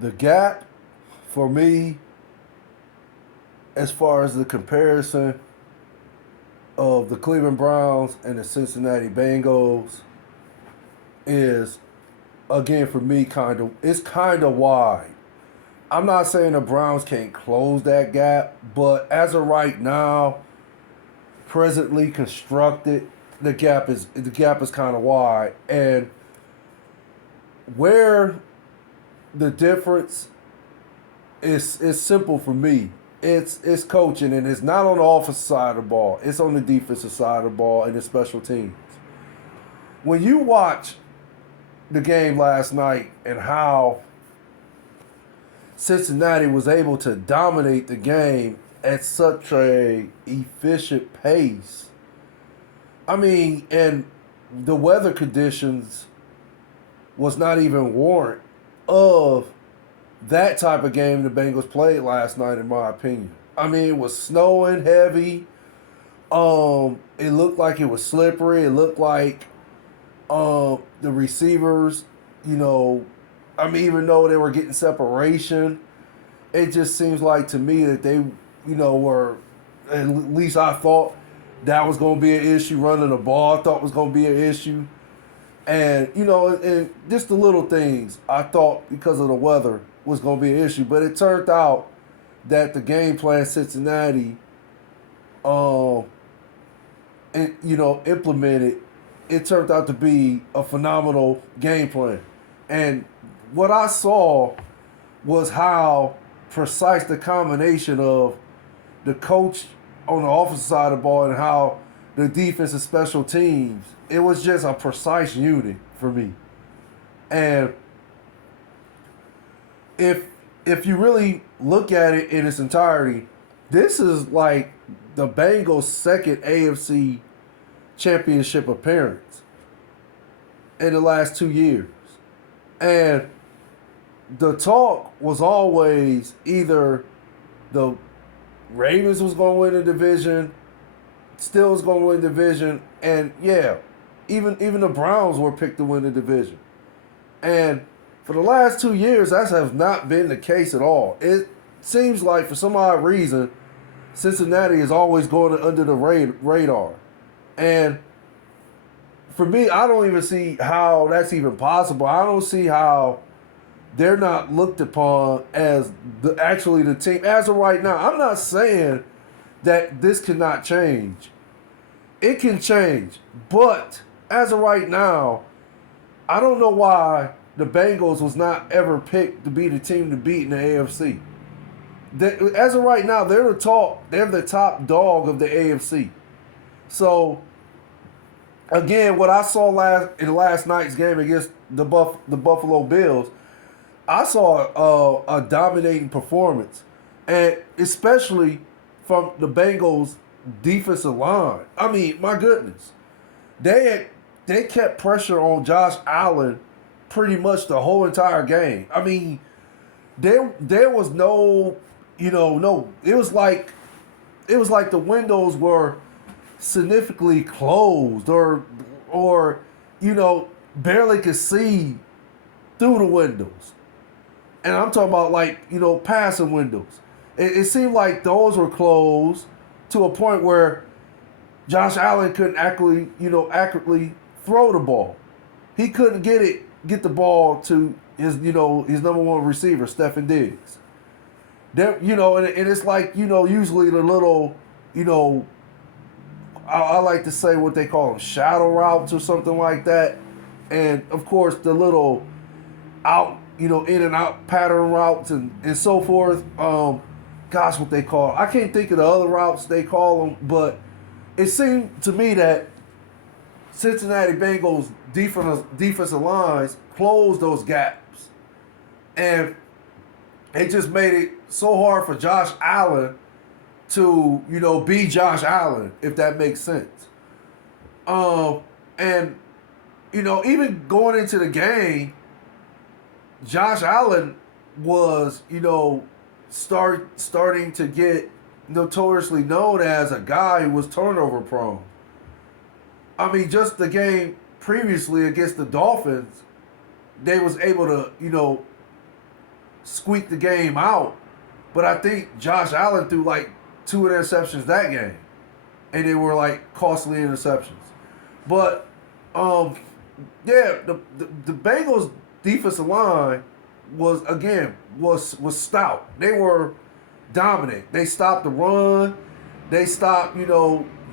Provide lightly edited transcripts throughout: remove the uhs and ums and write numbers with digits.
The gap for me, as far as the comparison of the Cleveland Browns and the Cincinnati Bengals, is again for me kind of wide. I'm not saying the Browns can't close that gap, but as of right now, presently constructed, the gap is kind of wide, and where the difference is simple for me. It's coaching, and it's not on the offensive side of the ball. It's on the defensive side of the ball and the special teams. When you watch the game last night and how Cincinnati was able to dominate the game at such a efficient pace. I mean, and the weather conditions was not even warrant of that type of game the Bengals played last night, in my opinion. I mean, it was snowing heavy. It looked like it was slippery. It looked like the receivers, you know, I mean, even though they were getting separation, it just seems like to me that they, were, at least I thought that was going to be an issue. Running the ball, I thought was going to be an issue. And, and just the little things I thought because of the weather was going to be an issue. But it turned out that the game plan Cincinnati, um, implemented, it turned out to be a phenomenal game plan. And what I saw was how precise the combination of the coach on the offensive side of the ball and how the defense and special teams, it was just a precise unit for me. And if you really look at it in its entirety, this is like the Bengals' second AFC championship appearance in the last 2 years. And the talk was always either the Ravens was going to win the division, still was going to win the division, and yeah, even the Browns were picked to win the division. And for the last 2 years, that has not been the case at all. It seems like for some odd reason, Cincinnati is always going under the radar. And for me, I don't even see how that's even possible. I don't see how they're not looked upon as actually the team. As of right now, I'm not saying that this cannot change. It can change. But as of right now, I don't know why the Bengals was not ever picked to be the team to beat in the AFC. As of right now, they're the top dog of the AFC. So again, what I saw in last night's game against the Buffalo Bills, I saw a dominating performance, and especially from the Bengals' defensive line. I mean, my goodness, they kept pressure on Josh Allen pretty much the whole entire game. I mean, there was no, no. It was like the windows were significantly closed, or barely could see through the windows. And I'm talking about passing windows. It seemed like those were closed to a point where Josh Allen couldn't accurately throw the ball. He couldn't get the ball to his number one receiver, Stephen Diggs. There, and it's like, usually the little, I like to say what they call them, shadow routes or something like that. And of course the little out, in and out pattern routes and so forth. Gosh, what they call it. I can't think of the other routes they call them, but it seemed to me that Cincinnati Bengals defensive lines closed those gaps. And it just made it so hard for Josh Allen to, be Josh Allen, if that makes sense. And, even going into the game, Josh Allen was, starting to get notoriously known as a guy who was turnover prone. I mean, just the game previously against the Dolphins, they was able to, squeak the game out. But I think Josh Allen threw like 2 interceptions that game, and they were like costly interceptions. But yeah, the Bengals defensive line was stout. They were dominant. They stopped the run. They stopped,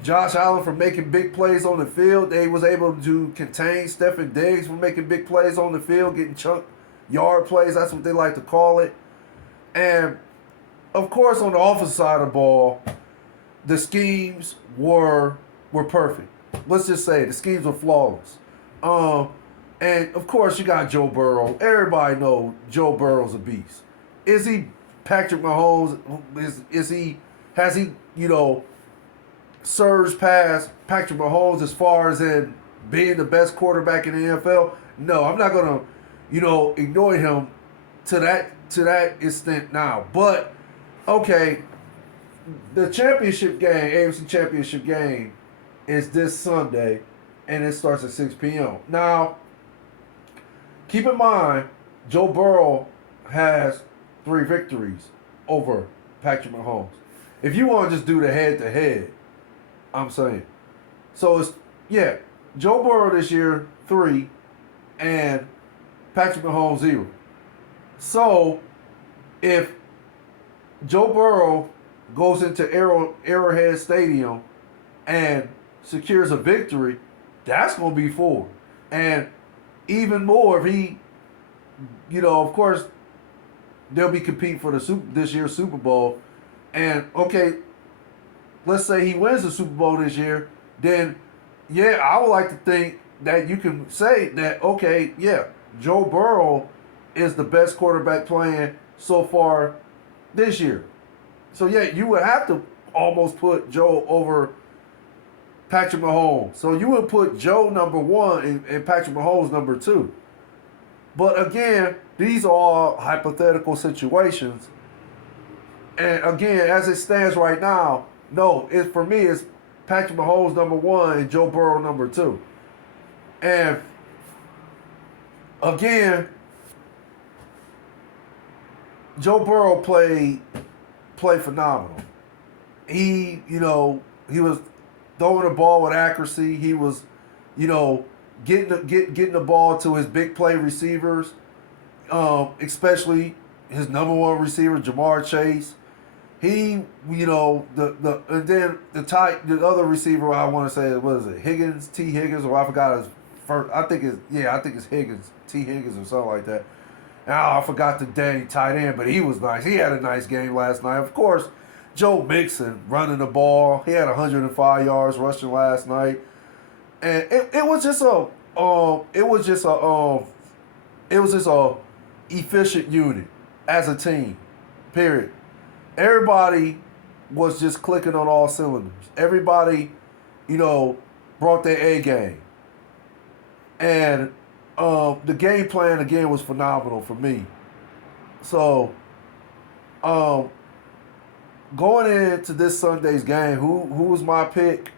Josh Allen from making big plays on the field. They was able to contain Stephen Diggs from making big plays on the field, getting chunk yard plays. That's what they like to call it. And of course, on the offensive side of the ball, the schemes were perfect. Let's just say the schemes were flawless. And of course, you got Joe Burrow. Everybody knows Joe Burrow's a beast. Is he Patrick Mahomes? Has he surged past Patrick Mahomes as far as in being the best quarterback in the NFL? No, I'm not gonna ignore him to that extent now. But okay, the championship game, AFC championship game, is this Sunday, and it starts at 6 p.m. Now, keep in mind, Joe Burrow has 3 victories over Patrick Mahomes. If you want to just do the head-to-head, I'm saying. So it's, Joe Burrow this year, 3, and Patrick Mahomes, 0. So, if Joe Burrow goes into Arrowhead Stadium and secures a victory, that's going to be 4. And even more if he, of course, they'll be competing for this year's Super Bowl. And, okay, let's say he wins the Super Bowl this year, then, I would like to think that you can say that, okay, Joe Burrow is the best quarterback playing so far this year. So, you would have to almost put Joe over Patrick Mahomes. So, you would put Joe number 1 and Patrick Mahomes number 2. But, again, these are all hypothetical situations. And, again, as it stands right now, no, for me, it's Patrick Mahomes number 1 and Joe Burrow number 2. And, again, Joe Burrow played phenomenal. He was throwing the ball with accuracy. He was, getting the ball to his big play receivers, especially his number 1 receiver, Jamar Chase. He, and then the other receiver I want to say, what is it, T. Higgins, or I forgot his first. I think it's Higgins, T. Higgins or something like that. I forgot the dang tight end, but he was nice. He had a nice game last night. Of course, Joe Mixon running the ball. He had 105 yards rushing last night, and it was just a efficient unit as a team. Period. Everybody was just clicking on all cylinders. Everybody, brought their A game, and the game plan again was phenomenal for me. So, going into this Sunday's game, who was my pick?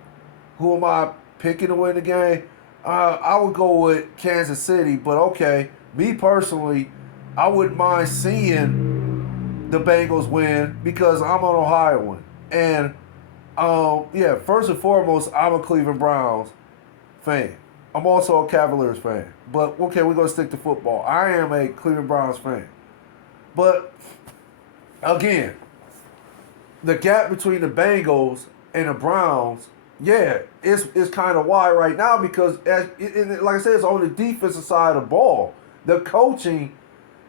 Who am I picking to win the game? I would go with Kansas City, but okay, me personally, I wouldn't mind seeing the Bengals win because I'm an Ohioan. And, first and foremost, I'm a Cleveland Browns fan. I'm also a Cavaliers fan. But, okay, we're going to stick to football. I am a Cleveland Browns fan. But, again, the gap between the Bengals and the Browns, it's kind of wide right now because, like I said, it's on the defensive side of the ball. The coaching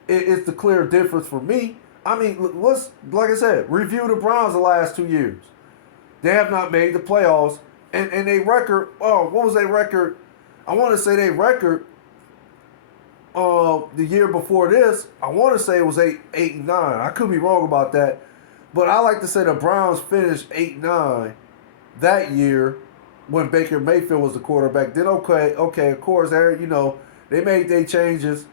is the clear difference for me. I mean, let's, like I said, review the Browns the last 2 years. They have not made the playoffs. And they record, what was their record? I want to say their record the year before this, I want to say it was 8-9. I could be wrong about that. But I like to say the Browns finished 8-9 that year when Baker Mayfield was the quarterback. Then, okay, of course, they made their changes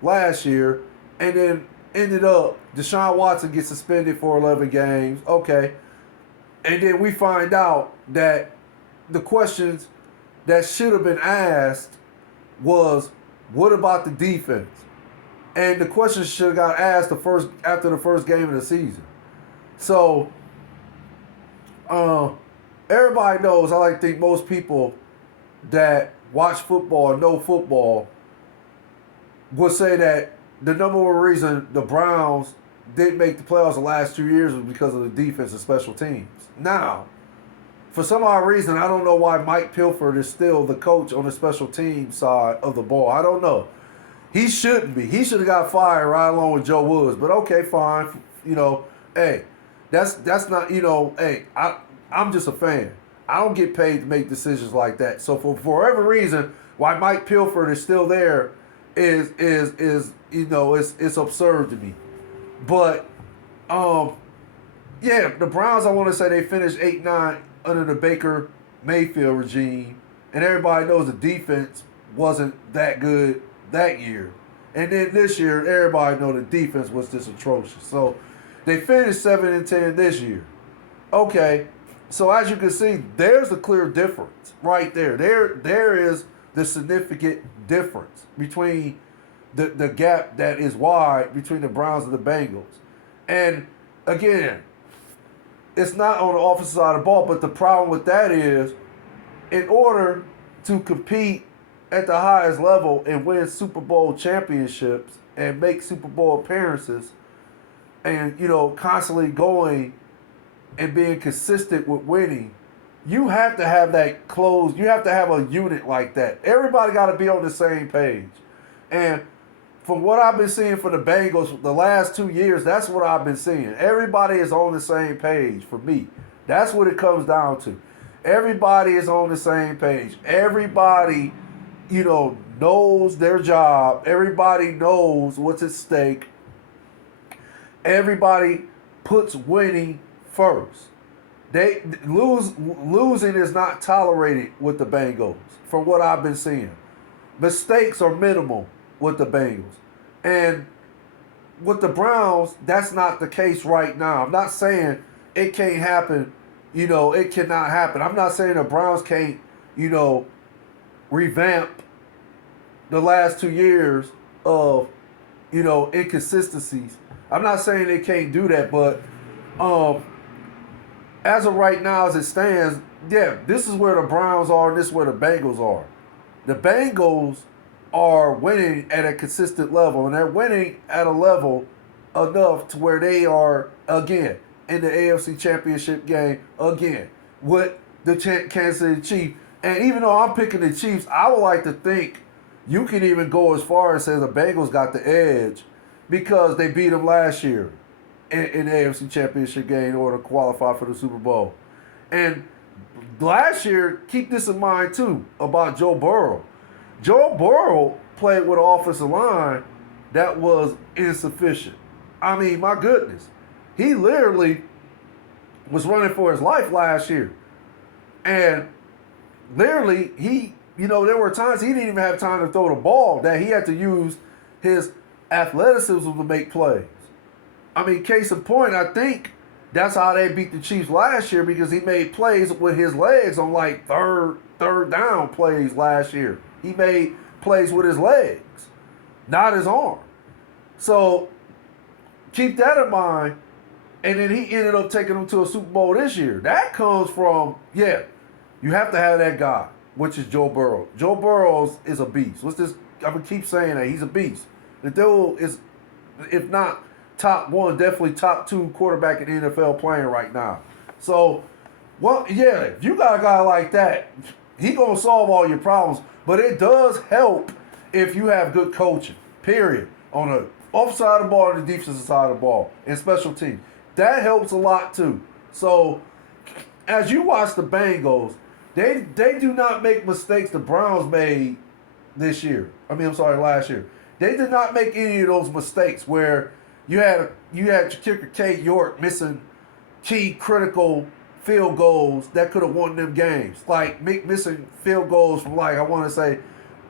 last year. And then ended up, Deshaun Watson gets suspended for 11 games. Okay. And then we find out that the questions that should have been asked was, what about the defense? And the question should have got asked after the first game of the season. So, uh, everybody knows. I like to think most people that watch football and know football would say that the number one reason the Browns didn't make the playoffs the last 2 years was because of the defense and special teams. Now, for some odd reason, I don't know why Mike Pilford is still the coach on the special team side of the ball. I don't know. He shouldn't be. He should have got fired right along with Joe Woods. But okay, fine. Hey, that's not, hey, I'm just a fan. I don't get paid to make decisions like that. So for whatever reason, why Mike Pilford is still there is it's absurd to me. But yeah, the Browns, I want to say they finished 8-9 under the Baker Mayfield regime, and everybody knows the defense wasn't that good that year. And then this year, everybody knows the defense was just atrocious. So they finished 7-10 this year. Okay, so as you can see, there's a clear difference right there. There is the significant difference between the gap that is wide between the Browns and the Bengals. And again, it's not on the offensive side of the ball, but the problem with that is, in order to compete at the highest level and win Super Bowl championships and make Super Bowl appearances and, constantly going and being consistent with winning, you have to have that close. You have to have a unit like that. Everybody got to be on the same page. And from what I've been seeing for the Bengals the last 2 years, that's what I've been seeing. Everybody is on the same page for me. That's what it comes down to. Everybody is on the same page. Everybody, knows their job. Everybody knows what's at stake. Everybody puts winning first. Losing is not tolerated with the Bengals, from what I've been seeing. Mistakes are minimal with the Bengals. And with the Browns, that's not the case right now. I'm not saying it can't happen, it cannot happen. I'm not saying the Browns can't, revamp the last 2 years of, inconsistencies. I'm not saying they can't do that, but as of right now, as it stands, yeah, this is where the Browns are and this is where the Bengals are. The Bengals are winning at a consistent level, and they're winning at a level enough to where they are, again, in the AFC Championship game, again, with the Kansas City Chiefs. And even though I'm picking the Chiefs, I would like to think you can even go as far as say the Bengals got the edge because they beat them last year in the AFC Championship game in order to qualify for the Super Bowl. And last year, keep this in mind too, about Joe Burrow. Joe Burrow played with an offensive line that was insufficient. I mean, my goodness. He literally was running for his life last year. And literally, there were times he didn't even have time to throw the ball, that he had to use his athleticism to make plays. I mean, case in point, I think that's how they beat the Chiefs last year, because he made plays with his legs on like third down plays last year. He made plays with his legs, not his arm. So keep that in mind. And then he ended up taking them to a Super Bowl this year. That comes from, you have to have that guy, which is Joe Burrow. Joe Burrow is a beast. I'm going to keep saying that. He's a beast. The dude is, if not top one, definitely top two quarterback in the NFL playing right now. So, if you got a guy like that, he going to solve all your problems. But it does help if you have good coaching, period, on the offside side of the ball and the defensive side of the ball and special teams. That helps a lot too. So, as you watch the Bengals, they do not make mistakes the Browns made last year. They did not make any of those mistakes where you had your kicker Kate York missing key critical field goals that could have won them games. Like missing field goals from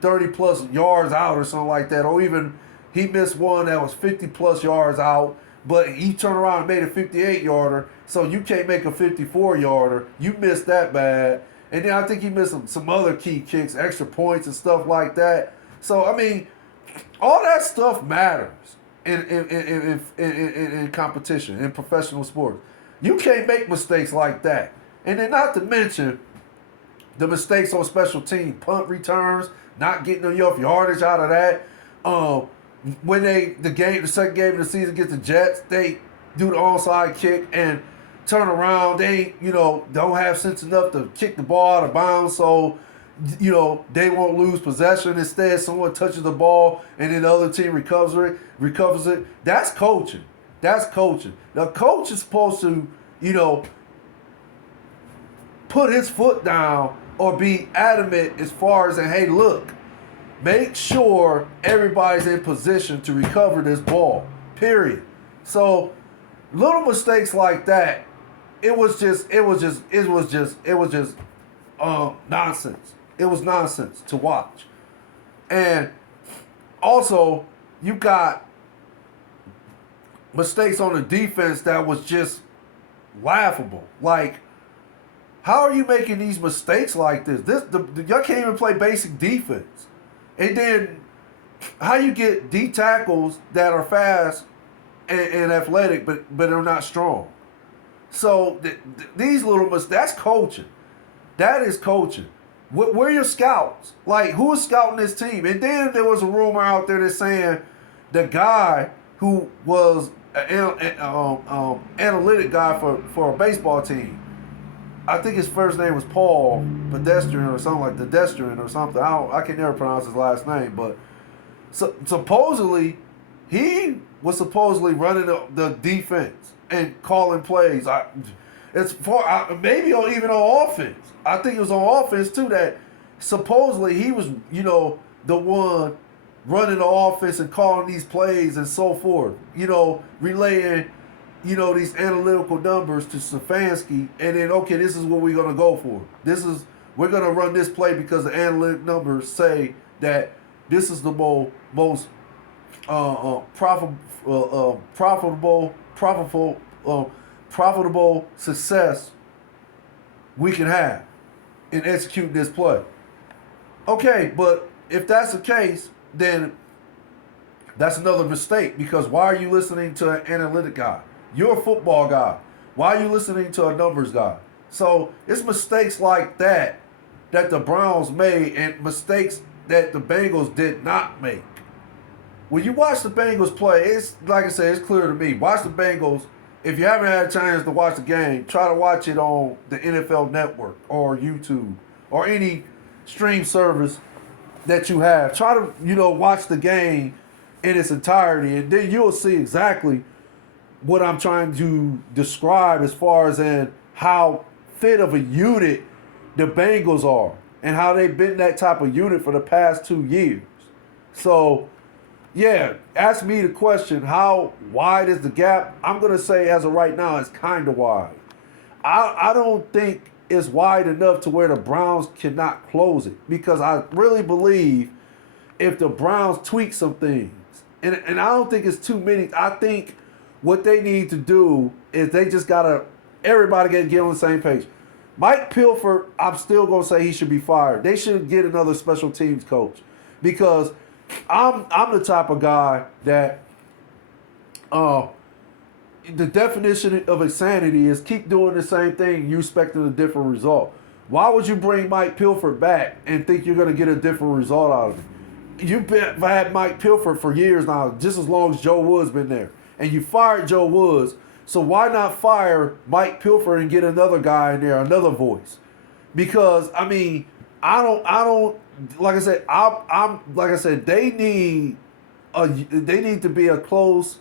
30 plus yards out or something like that. Or even he missed one that was 50 plus yards out, but he turned around and made a 58-yarder, so you can't make a 54-yarder. You missed that bad. And then I think he missed some other key kicks, extra points and stuff like that. So, I mean, All that stuff matters in competition, in professional sports. You can't make mistakes like that. And then not to mention the mistakes on special team, punt returns, not getting enough yardage out of that. When the second game of the season against the Jets, they do the onside kick and turn around. They don't have sense enough to kick the ball out of bounds, so they won't lose possession. Instead, someone touches the ball and then the other team recovers it. That's coaching. That's coaching. The coach is supposed to put his foot down or be adamant as far as saying, hey, look, make sure everybody's in position to recover this ball. Period. So little mistakes like that, it was just nonsense. It was nonsense to watch. And also, you got mistakes on the defense that was just laughable. Like, how are you making these mistakes like this? Y'all can't even play basic defense. And then, how you get D tackles that are fast and athletic, but are not strong? So these little mistakes, that's coaching. That is coaching. Where are your scouts? Like, who is scouting this team? And then there was a rumor out there that's saying the guy who was an analytic guy for a baseball team, I think his first name was Paul Pedestrian or something like Pedestrian or something. I can never pronounce his last name, but supposedly he was supposedly running the defense and calling plays. Maybe even on offense. I think it was on offense too that supposedly he was, the one running the offense and calling these plays and so forth. Relaying, these analytical numbers to Stefanski, and then this is what we're gonna go for. We're gonna run this play because the analytic numbers say that this is the most profitable success we can have in executing this play. Okay, but if that's the case, then that's another mistake, because why are you listening to an analytic guy? You're a football guy. Why are you listening to a numbers guy? So it's mistakes like that the Browns made, and mistakes that the Bengals did not make. When you watch the Bengals play, it's like I said, it's clear to me. Watch the Bengals. If you haven't had a chance to watch the game, try to watch it on the NFL Network or YouTube or any stream service that you have. Try to, watch the game in its entirety, and then you'll see exactly what I'm trying to describe as far as in how fit of a unit the Bengals are and how they've been that type of unit for the past 2 years. So, yeah, ask me the question, how wide is the gap? I'm going to say as of right now, it's kind of wide. I don't think it's wide enough to where the Browns cannot close it, because I really believe if the Browns tweak some things, and I don't think it's too many. I think what they need to do is they just everybody got to get on the same page. Mike Pilfer, I'm still going to say he should be fired. They should get another special teams coach, because I'm the type of guy that the definition of insanity is keep doing the same thing, you expecting a different result. Why would you bring Mike Pilfer back and think you're going to get a different result out of it? You've had Mike Pilfer for years now, just as long as Joe Woods been there. And you fired Joe Woods, so why not fire Mike Pilfer and get another guy in there, another voice? Because, I don't like I said, they need to be a close,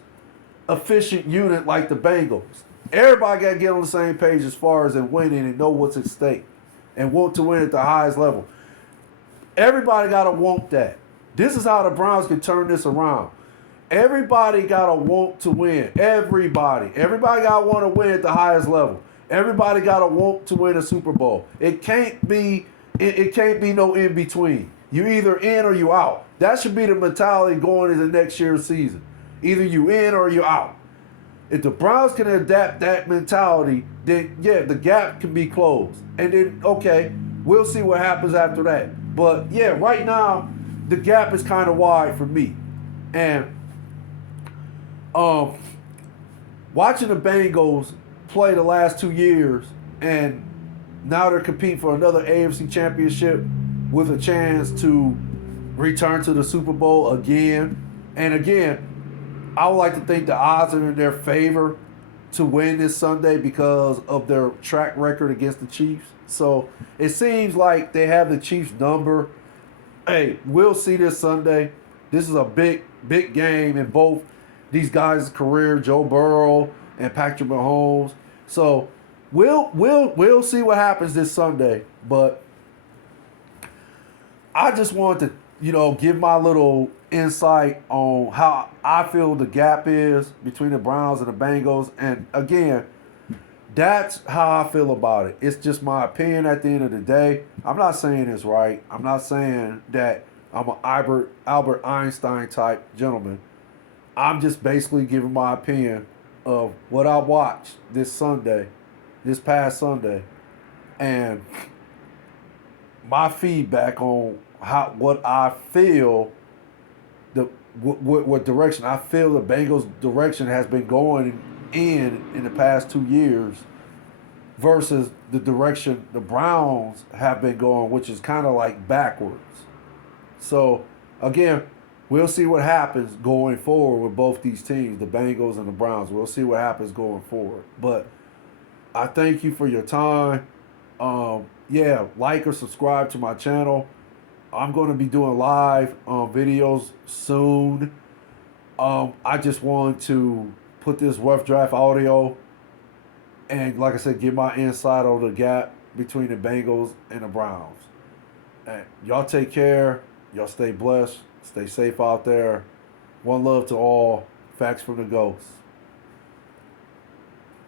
efficient unit like the Bengals. Everybody got to get on the same page as far as in winning and know what's at stake and want to win at the highest level. Everybody got to want that. This is how the Browns can turn this around. Everybody got to want to win. Everybody got to want to win at the highest level. Everybody got to want to win a Super Bowl. It can't be no in between. You either in or you out. That should be the mentality going into next year's season. Either you in or you out. If the Browns can adapt that mentality, then yeah, the gap can be closed. And then, okay, we'll see what happens after that. But yeah, right now, the gap is kind of wide for me. And um, watching the Bengals play the last 2 years, and now they're competing for another AFC championship with a chance to return to the Super Bowl again. And again, I would like to think the odds are in their favor to win this Sunday because of their track record against the Chiefs. So it seems like they have the Chiefs number. Hey, we'll see this Sunday. This is a big game in both these guys' career, Joe Burrow and Patrick Mahomes. So we'll see what happens this Sunday. But I just wanted to, give my little insight on how I feel the gap is between the Browns and the Bengals. And again, that's how I feel about it. It's just my opinion at the end of the day. I'm not saying it's right. I'm not saying that I'm an Albert Einstein type gentleman. I'm just basically giving my opinion of what I watched this past Sunday, and my feedback on what I feel what direction I feel the Bengals direction has been going in the past 2 years versus the direction the Browns have been going, which is kind of like backwards. So again, we'll see what happens going forward with both these teams, the Bengals and the Browns. We'll see what happens going forward. But I thank you for your time. Like or subscribe to my channel. I'm going to be doing live videos soon. I just wanted to put this rough draft audio and, like I said, get my insight on the gap between the Bengals and the Browns. And y'all take care. Y'all stay blessed. Stay safe out there. One love to all. Facts from the Ghost.